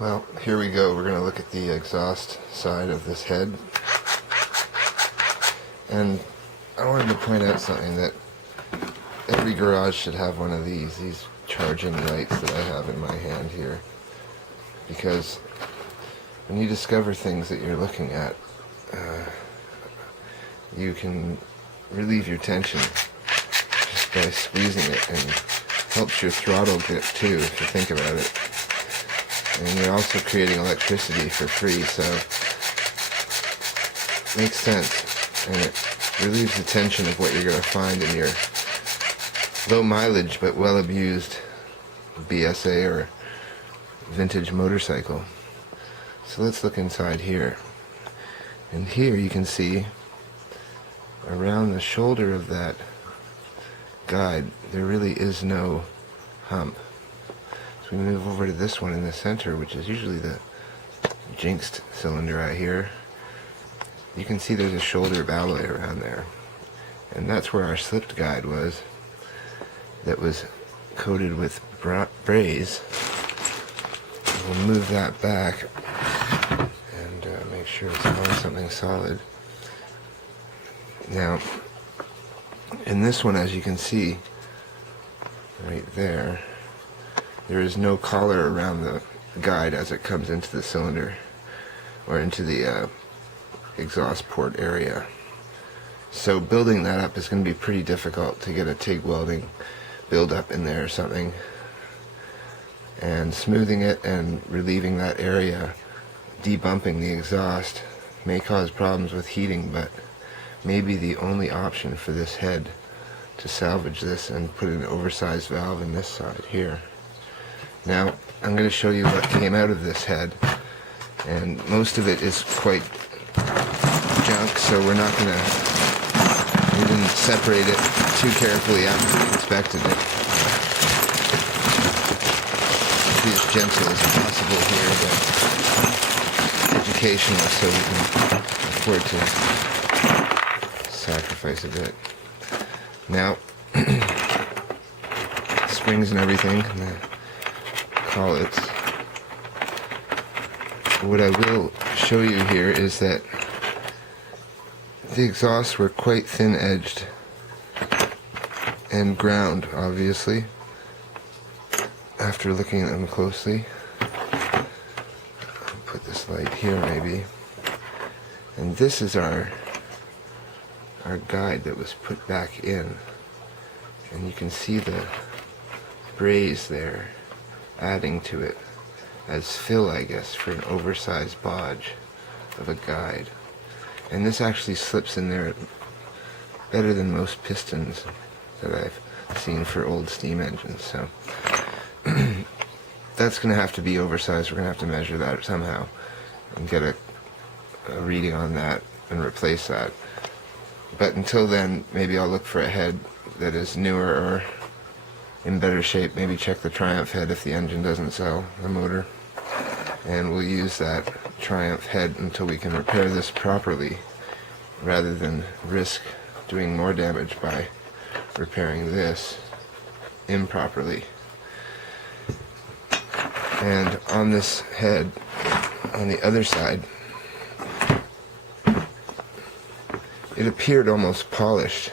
Well, here we go. We're going to look at the exhaust side of this head. And I wanted to point out something, that every garage should have one of these charging lights that I have in my hand here. Because when you discover things that you're looking at, you can relieve your tension just by squeezing it, and helps your throttle grip too, if you think about it. And you're also creating electricity for free, so it makes sense, and it relieves the tension of what you're going to find in your low mileage but well abused BSA or vintage motorcycle. So let's look inside here. And here you can see around the shoulder of that guide there really is no hump. So we move over to this one in the center, which is usually the jinxed cylinder right here. You can see there's a shoulder of alloy around there, and that's where our slipped guide was, that was coated with braze. We'll move that back and make sure it's on something solid. Now, in this one, as you can see right there, there is no collar around the guide as it comes into the cylinder or into the exhaust port area. So building that up is going to be pretty difficult to get a TIG welding build up in there or something. And smoothing it and relieving that area, debumping the exhaust, may cause problems with heating, but may be the only option for this head to salvage this and put an oversized valve in this side here. Now, I'm going to show you what came out of this head, and most of it is quite junk, so we didn't separate it too carefully after we inspected it. Be as gentle as possible here, but educational, so we can afford to sacrifice a bit. Now, springs and everything, and the collets. What I will show you here is that the exhausts were quite thin-edged and ground, obviously, after looking at them closely. I'll put this light here maybe. And this is our guide that was put back in. And you can see the braze there adding to it as fill, I guess, for an oversized bodge of a guide. And this actually slips in there better than most pistons that I've seen for old steam engines. So that's going to have to be oversized. We're going to have to measure that somehow and get a reading on that and replace that. But until then, maybe I'll look for a head that is newer or in better shape. Maybe check the Triumph head if the engine doesn't sell the motor. And we'll use that Triumph head until we can repair this properly, rather than risk doing more damage by repairing this improperly. And on this head, on the other side, it appeared almost polished.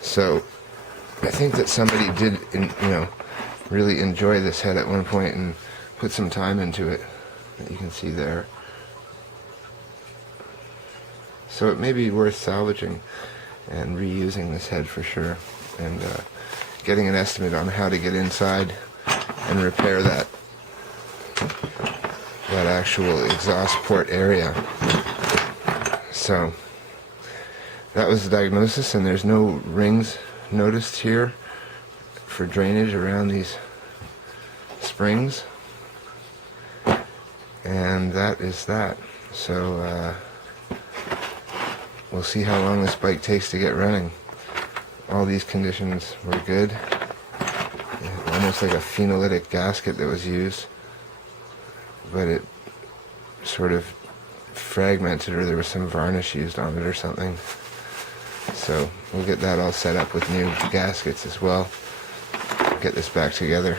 So I think that somebody did, really enjoy this head at one point and put some time into it, that you can see there. So it may be worth salvaging and reusing this head for sure, and getting an estimate on how to get inside and repair that actual exhaust port area. So that was the diagnosis, and there's no rings noticed here for drainage around these springs. And that is that. So we'll see how long this bike takes to get running. All these conditions were good. Almost like a phenolitic gasket that was used, but it sort of fragmented, or there was some varnish used on it or something. So we'll get that all set up with new gaskets as well. Get this back together.